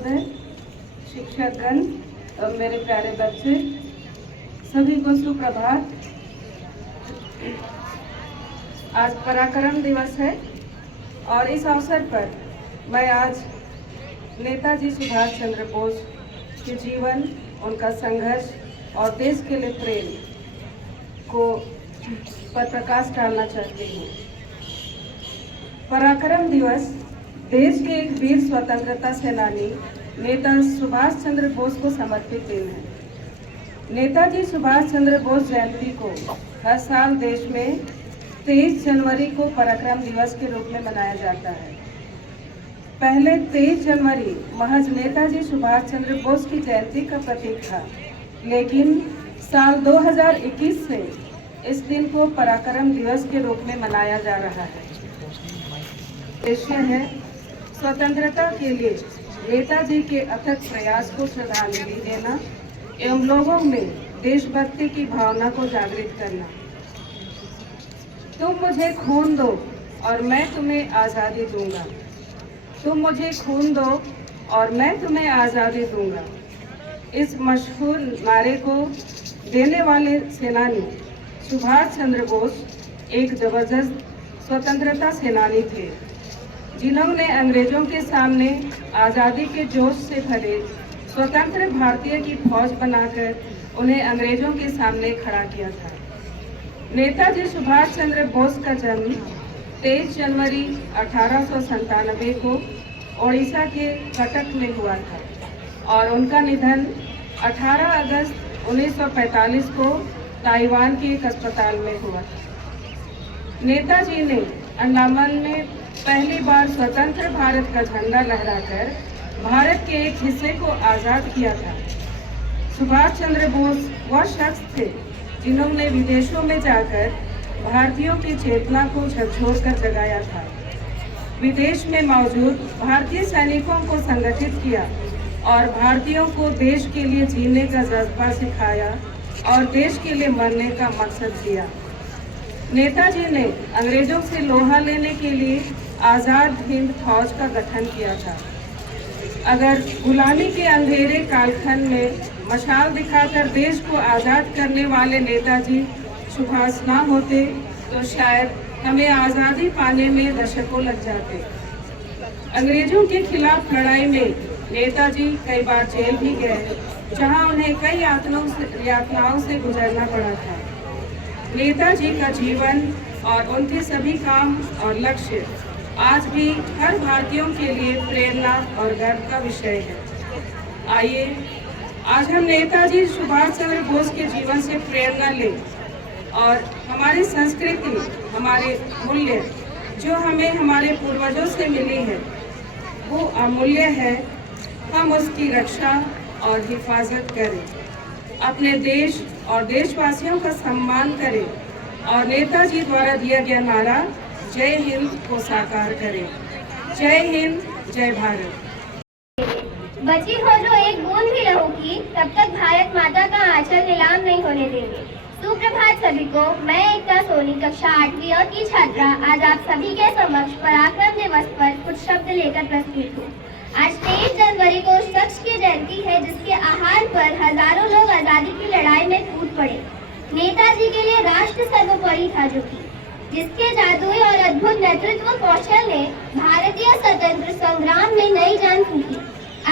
महोदय, शिक्षकगण, मेरे प्यारे बच्चे, सभी को सुप्रभात। आज पराक्रम दिवस है और इस अवसर पर मैं आज नेताजी सुभाष चंद्र बोस के जीवन, उनका संघर्ष और देश के लिए प्रेम को पर प्रकाश डालना चाहती हूँ। पराक्रम दिवस देश के एक वीर स्वतंत्रता सेनानी नेता सुभाष चंद्र बोस को समर्पित दिन है। नेताजी सुभाष चंद्र बोस जयंती को हर साल देश में 23 जनवरी को पराक्रम दिवस के रूप में मनाया जाता है। पहले 23 जनवरी महज नेताजी सुभाष चंद्र बोस की जयंती का प्रतीक था, लेकिन साल 2021 से इस दिन को पराक्रम दिवस के रूप में मनाया जा रहा है। उद्देश्य है स्वतंत्रता के लिए नेताजी के अथक प्रयास को श्रद्धांजलि देना एवं लोगों में देशभक्ति की भावना को जागृत करना। तुम मुझे खून दो और मैं तुम्हें आज़ादी दूंगा। तुम मुझे खून दो और मैं तुम्हें आज़ादी दूंगा। इस मशहूर नारे को देने वाले सेनानी सुभाष चंद्र बोस एक जबरदस्त स्वतंत्रता सेनानी थे, जिन्होंने अंग्रेजों के सामने आज़ादी के जोश से भरे स्वतंत्र भारतीय की फौज बनाकर उन्हें अंग्रेजों के सामने खड़ा किया था। नेताजी सुभाष चंद्र बोस का जन्म 23 जनवरी 1897 को ओडिशा के कटक में हुआ था और उनका निधन 18 अगस्त 1945 को ताइवान के एक अस्पताल में हुआ था। नेताजी ने अंडमान में पहली बार स्वतंत्र भारत का झंडा लहराकर भारत के एक हिस्से को आज़ाद किया था। सुभाष चंद्र बोस वह शख्स थे जिन्होंने विदेशों में जाकर भारतीयों की चेतना को झकझोर कर जगाया था। विदेश में मौजूद भारतीय सैनिकों को संगठित किया और भारतीयों को देश के लिए जीने का जज्बा सिखाया और देश के लिए मरने का मकसद दिया। नेताजी ने अंग्रेजों से लोहा लेने के लिए आज़ाद हिंद फौज का गठन किया था। अगर गुलामी के अंधेरे कालखंड में मशाल दिखाकर देश को आज़ाद करने वाले नेताजी सुभाष ना होते तो शायद हमें आज़ादी पाने में दशकों लग जाते। अंग्रेजों के खिलाफ लड़ाई में नेताजी कई बार जेल भी गए, जहां उन्हें कई यातनाओं से गुजरना पड़ा था। नेताजी का जीवन और उनके सभी काम और लक्ष्य आज भी हर भारतीयों के लिए प्रेरणा और गर्व का विषय है। आइए आज हम नेताजी सुभाष चंद्र बोस के जीवन से प्रेरणा लें और हमारी संस्कृति, हमारे मूल्य जो हमें हमारे पूर्वजों से मिली है, वो अमूल्य है। हम उसकी रक्षा और हिफाजत करें, अपने देश और देशवासियों का सम्मान करें और नेताजी द्वारा दिया गया नारा जय हिंद को साकार करें। जय हिंद, जय भारत। बची हो जो एक बूंद भी लहू की, तब तक भारत माता का आंचल नीलाम नहीं होने देंगे। सुप्रभात सभी को। मैं एकता सोनी, कक्षा 8वीं और की छात्रा, आज आप सभी के समक्ष पराक्रम दिवस पर कुछ शब्द लेकर प्रस्तुत हूँ। आज 23 जनवरी को उस शख्स की जयंती है जिसके आह्वान पर हजारों लोग आजादी की लड़ाई में कूद पड़े। नेताजी के लिए राष्ट्र सर्वोपरि था, जिसके जादुई और अद्भुत नेतृत्व कौशल ने भारतीय स्वतंत्र संग्राम में नई जान फूंकी।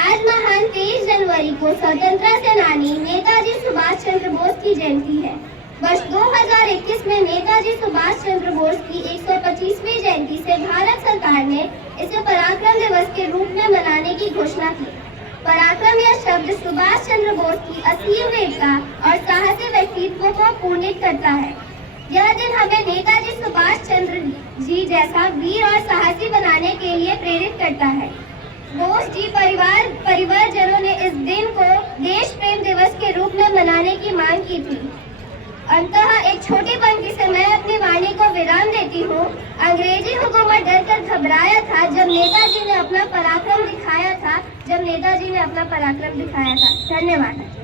आज महान 23 जनवरी को स्वतंत्रता सेनानी नेताजी सुभाष चंद्र बोस की जयंती है। वर्ष 2021 में नेताजी सुभाष चंद्र बोस की 125वीं जयंती से भारत सरकार ने इसे पराक्रम दिवस के रूप में मनाने की घोषणा की। पराक्रम यह शब्द सुभाष चंद्र बोस की असीम वीरता और साहसी व्यक्तित्व को पूर्णित करता है। यह दिन हमें नेताजी सुभाष चंद्र जी जैसा वीर और साहसी बनाने के लिए प्रेरित करता है। बोस जी परिवारजनों ने इस दिन को देश प्रेम दिवस के रूप में मनाने की मांग की थी। अंततः एक छोटी पंक्ति से मैं अपनी वाणी को विराम देती हूँ। अंग्रेजी हुकूमत डरकर घबराया था जब नेताजी ने अपना पराक्रम दिखाया था। धन्यवाद।